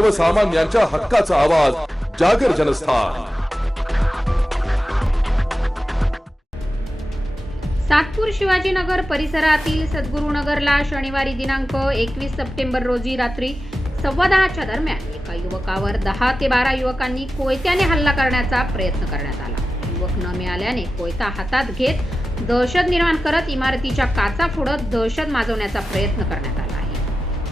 सर्वसामान्यांच्या हक्काचा आवाज जागर जनस्थान. सातपूर शिवाजीनगर परिसरातील सद्गुरुनगरला शनिवारी दिनांक एकवीस सप्टेंबर रोजी रात्री सव्वा दहाच्या दरम्यान एका युवकावर दहा ते बारा युवकांनी कोयत्याने हल्ला करण्याचा प्रयत्न करण्यात आला. युवक न मिळाल्याने कोयता हातात घेत दहशत निर्माण करत इमारतीच्या काचा फोडत दहशत माजवण्याचा प्रयत्न करण्यात आला.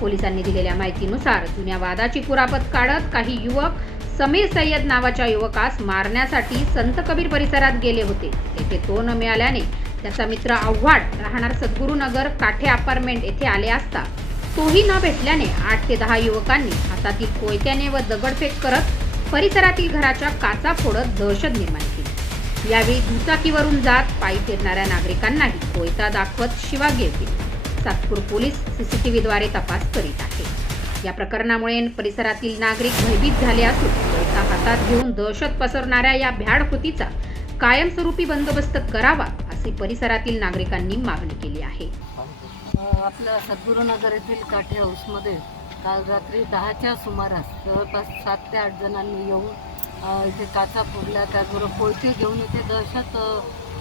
पोलिसांनी दिलेल्या माहितीनुसार जुन्या वादाची कुरापत काढत काही युवक समीर सय्यद नावाच्या युवकास मारण्यासाठी संत कबीर परिसरात गेले होते. तेथे तो न मिळाल्याने त्याचा मित्र आव्हाड राहणार सद्गुरुनगर काठे अपार्टमेंट येथे आले असता तोही न भेटल्याने आठ ते दहा युवकांनी हातातील कोयत्याने व दगडफेक करत परिसरातील घराच्या काचा फोडत दहशत निर्माण केली. यावेळी दुचाकीवरून जात पायी फिरणाऱ्या नागरिकांनाही कोयता दाखवत शिवा केली सातपूर पोलीस सीसीटीव्हीद्वारे तपास करीत आहे. या प्रकरणामुळे परिसरातील नागरिक भयभीत झाले असून कोयता हातात घेऊन दहशत पसरणाऱ्या या भ्याड कृतीचा कायमस्वरूपी बंदोबस्त करावा असे परिसरातील नागरिकांनी मागणी केली आहे. आपल्या सद्गुरुनगर येथील काठे हाऊसमध्ये काल रात्री दहाच्या सुमारास जवळपास सात ते आठ जणांनी येऊन इथे काचा फोडल्या त्याचबरोबर कोयते घेऊन इथे दहशत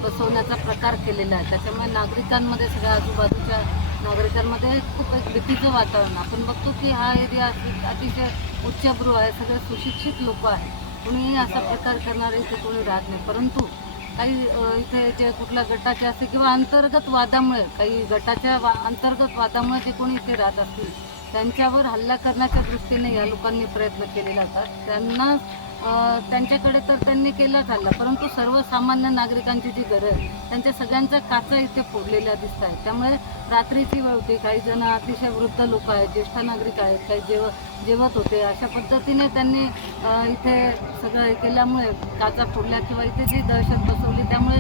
बसवण्याचा प्रकार केलेला आहे. त्याच्यामुळे नागरिकांमध्ये सगळ्या आजूबाजूच्या नागरिकांमध्ये खूप एक भीतीचं वातावरण. आपण बघतो की हा एरिया अति- अतिशय उच्चभ्रू आहे. सगळे सुशिक्षित लोक आहेत. कुणीही असा प्रकार करणारे इथे कोणी राहत नाही. परंतु काही इथे जे कुठल्या गटाचे असते किंवा अंतर्गत वादामुळे काही गटाच्या वा अंतर्गत वादामुळे जे कोणी इथे राहत असतील त्यांच्यावर हल्ला करण्याच्या दृष्टीने या लोकांनी प्रयत्न केलेला असतात त्यांना त्यांच्याकडे तर त्यांनी केलं हल्ला परंतु सर्वसामान्य नागरिकांची जी गरज त्यांच्या सगळ्यांच्या काचा इथे फोडलेल्या दिसत आहेत त्यामुळे रात्रीची वेळ होती काही जण अतिशय वृद्ध लोक आहेत ज्येष्ठ नागरिक आहेत काही जेव जेवत होते. अशा पद्धतीने त्यांनी इथे सगळं हे केल्यामुळे काचा फोडल्या किंवा इथे जी दहशत बसवली त्यामुळे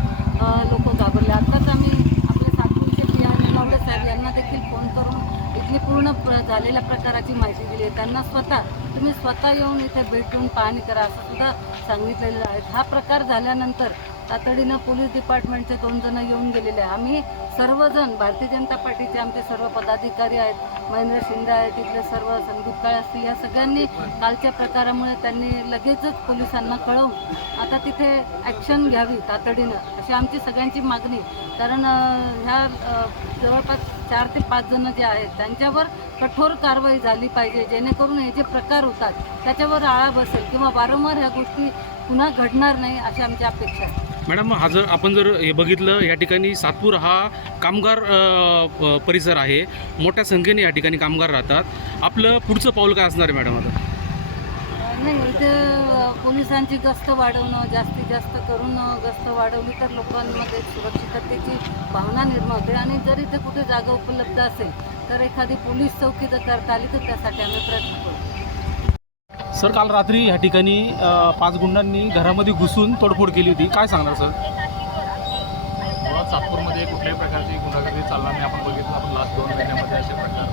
लोक घाबरले. आत्ताच आम्ही आपले सातपूरचे पी आर साहेब यांना देखील फोन करून इथली पूर्ण प्र झालेल्या प्रकाराची माहिती दिली आहे. त्यांना स्वतः तुम्ही स्वतः येऊन इथे भेट देऊन पाहणी करा असं सुद्धा सांगितलेलं आहे. हा प्रकार झाल्यानंतर तातडीनं पोलीस डिपार्टमेंटचे दोन जण येऊन गेलेले आहे. आम्ही सर्वजण भारतीय जनता पार्टीचे आमचे सर्व पदाधिकारी आहेत महेंद्र शिंदे आहेत तिथले सर्व संदीप काळे असतील या सगळ्यांनी कालच्या प्रकारामुळे त्यांनी लगेचच पोलिसांना कळवून आता तिथे ॲक्शन घ्यावी तातडीनं अशी आमची सगळ्यांची मागणी. कारण ह्या जवळपास चार ते पाच जण जे आहेत त्यांच्यावर कठोर कारवाई झाली पाहिजे जेणेकरून हे जे प्रकार होतात त्याच्यावर आळा बसेल किंवा वारंवार ह्या गोष्टी पुन्हा घडणार नाही अशी आमची अपेक्षा आहे. मॅडम हा जर आपण जर हे बघितलं या ठिकाणी सातपूर हा कामगार प- परिसर आहे. मोठ्या संख्येने या ठिकाणी कामगार राहतात. आपलं पुढचं पाऊल काय असणार आहे मॅडम आता? नाही इथे पोलिसांची गस्त वाढवणं जास्तीत जास्त करून गस्त वाढवली तर लोकांमध्ये सुरक्षिततेची भावना निर्माण होते. आणि जर इथे कुठे जागा उपलब्ध असेल तर एखादी पोलीस चौकी जर करता आली तर त्यासाठी आम्ही प्रयत्न करू. सर काल रात्री या ठिकाणी पाच गुंडांनी घरामध्ये घुसून तोडफोड केली होती. काय सांगणार सर? मुळात सातपूरमध्ये कुठल्याही प्रकारची गुंडागर्दी चालणार नाही. आपण बघितलं आपण लास्ट दोन महिन्यामध्ये असे प्रकार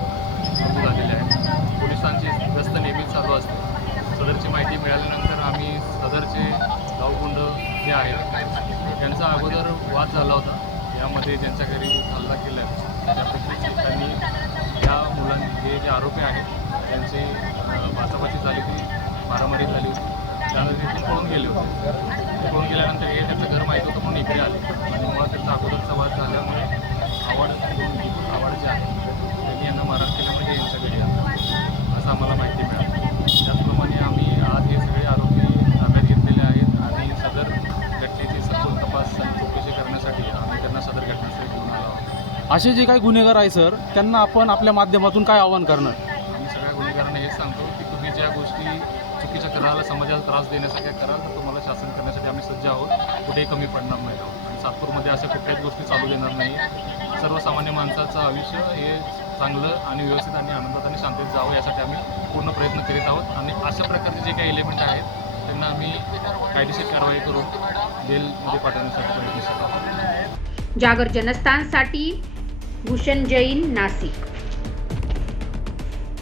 सुरू झालेले आहेत. पोलिसांची व्यस्त नेहमीच चालू असते. सदरची माहिती मिळाल्यानंतर आम्ही सदरचे गावगुंड जे आहेत त्यांचा अगोदर वाद झाला होता. यामध्ये ज्यांच्या घरी हल्ला केला त्यापैकी त्यांनी या मुलांनी हे जे आरोपी आहेत त्यांची अं, झाली होती. मारामारी झाली होती. त्यानंतर ते पळून गेले होते. पळून गेल्यानंतर हे त्यांचं घर माहीत होतं म्हणून इकडे आले. आणि मुळात त्यांचा अगोदरचा वाद झाल्यामुळे आवड दोन आवड जे आहे त्यांनी यांना मारहाण केल्यामुळे यांच्या घरी आलं. असं आम्हाला माहिती मिळाली. त्याचप्रमाणे आम्ही आज हे सगळे आरोपी ताब्यात घेतलेले आहेत आणि सदर घटनेची सखोल तपास आणि चौकशी करण्यासाठी आम्ही त्यांना सदर घटनास्थळी घेऊन आलो आहोत. असे जे काही गुन्हेगार आहे सर त्यांना आपण आपल्या माध्यमातून काय आवाहन करणार? आम्ही सगळ्या गुन्हेगारांना हेच सांगतो की तुम्ही ज्या गोष्टी चुकीच्या समाजाला त्रास देण्यासाठी कराल तर तुम्हाला शासन करण्यासाठी आम्ही सज्ज आहोत. कुठेही कमी पडणार नाही आहोत आणि सातपूरमध्ये अशा कुठल्याच गोष्टी चालू देणार नाही. सर्वसामान्य माणसाचं आयुष्य हे चांगलं आणि व्यवस्थित आणि आनंदात आणि शांतीत जावं यासाठी आम्ही पूर्ण प्रयत्न करीत आहोत. आणि अशा प्रकारचे जे काही एलिमेंट आहेत त्यांना आम्ही कायदेशीर कारवाई करून जेलमध्ये पाठवण्यासाठी प्रयत्नशील आहोत. जागर जनस्थानसाठी भूषण जैन नाशिक.